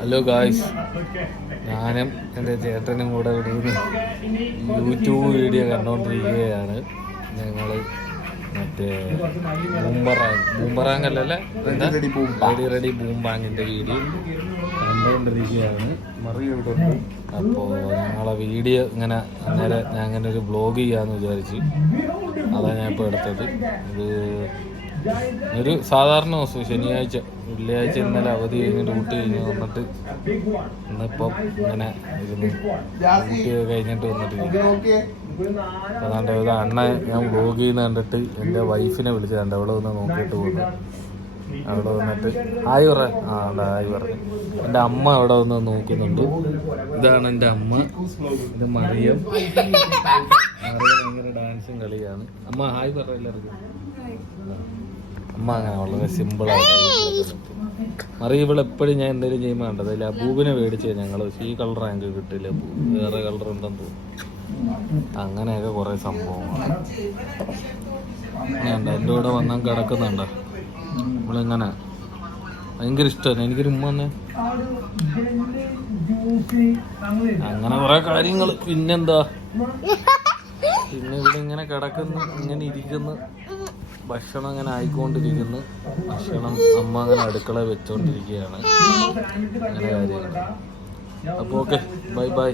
Hello guys, ഞാനും എൻ്റെ ചേട്ടനും കൂടെ ഇവിടെ യൂട്യൂബ് വീഡിയോ കണ്ടുകൊണ്ടിരിക്കുകയാണ്. ഞങ്ങൾ മറ്റേ ബൂമറാങ് അല്ലല്ലേ, റെഡി ബൂം ബാങ്ങിൻ്റെ വീഡിയോ കണ്ടുകൊണ്ടിരിക്കുകയാണ്. മറിയിട്ടുണ്ട്. അപ്പോൾ ഞങ്ങളെ വീഡിയോ ഇങ്ങനെ അന്നേരം ഞാൻ അങ്ങനെ ഒരു വ്ലോഗ് ചെയ്യാമെന്ന് വിചാരിച്ച് അതാണ് ഞാൻ ഇപ്പോൾ എടുത്തത്. ഇത് ഒരു സാധാരണ ദിവസം ശനിയാഴ്ച, വെള്ളിയാഴ്ച ഇന്നലെ അവധി കഴിഞ്ഞ് ഡ്യൂട്ടി കഴിഞ്ഞ് വന്നിട്ട് ഇന്നിപ്പം ഇങ്ങനെ ഇരുന്ന് ഡ്യൂട്ടി കഴിഞ്ഞിട്ട് വന്നിട്ട് അതാണ്ട് ഒരു അണ്ണ ഞാൻ വ്ലോഗ് ചെയ്യുന്ന കണ്ടിട്ട് എൻ്റെ വൈഫിനെ വിളിച്ചതുണ്ട്. അവിടെ വന്ന് നോക്കിയിട്ട് പോകുന്നു. അവിടെ വന്നിട്ട് ഹായ് പറ. ഹായ് പറഞ്ഞു. എൻ്റെ അമ്മ അവിടെ വന്ന് നോക്കുന്നുണ്ട്. ഇതാണ് എൻ്റെ അമ്മ. ഇത് മറിയം. ഭയങ്കര ഡാൻസും കളിയാണ്. അമ്മ ഹായ് പറ എല്ലാവർക്കും. അമ്മ അങ്ങനെ വളരെ സിമ്പിളായിട്ട് മറിയ. ഇവിടെ എപ്പോഴും ഞാൻ എന്തെങ്കിലും ചെയ്യുമ്പോൾ കണ്ടത് അതിൽ അബൂബിനെ മേടിച്ചത് ഞങ്ങൾ. ഈ കളർ ഞങ്ങൾക്ക് കിട്ടില്ല, വേറെ കളർ ഉണ്ടെന്ന് തോന്നുന്നു. അങ്ങനെയൊക്കെ കുറേ സംഭവമാണ്. ഞാൻ എൻ്റെ കൂടെ വന്നാൽ കിടക്കുന്നുണ്ട്. നമ്മളിങ്ങനെ ഭയങ്കര ഇഷ്ടമാണ്. എനിക്കൊരു ഉമ്മ തന്നെ അങ്ങനെ കുറേ കാര്യങ്ങൾ. പിന്നെന്താ, പിന്നെ ഇവിടെ ഇങ്ങനെ കിടക്കുന്നു, ഇങ്ങനെ ഇരിക്കുന്നു. ഭക്ഷണം അങ്ങനെ ആയിക്കൊണ്ടിരിക്കുന്നു. ഭക്ഷണം അമ്മ അങ്ങനെ അടുക്കള വെച്ചോണ്ടിരിക്കുകയാണ്. അങ്ങനെ കാര്യങ്ങൾ. അപ്പോൾ ഓക്കെ, ബൈ ബൈ.